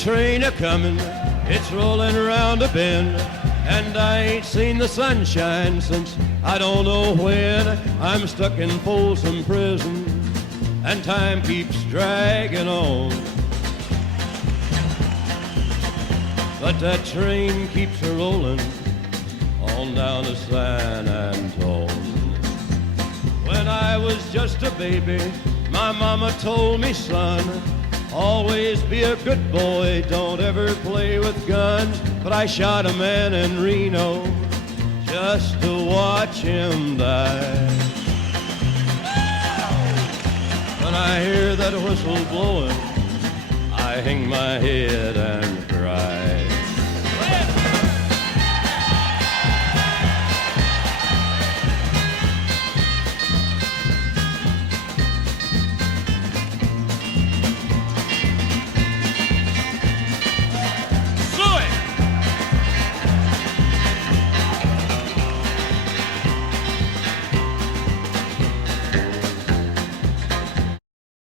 train a-comin', it's rolling around a bend, and I ain't seen the sunshine since I don't know when. I'm stuck in Folsom Prison, and time keeps dragging on. But that train keeps a-rollin' on down to San Antone. When I was just a baby, my mama told me, son, always be a good boy, don't ever play with guns. But I shot a man in Reno just to watch him die. When I hear that whistle blowing, I hang my head and cry.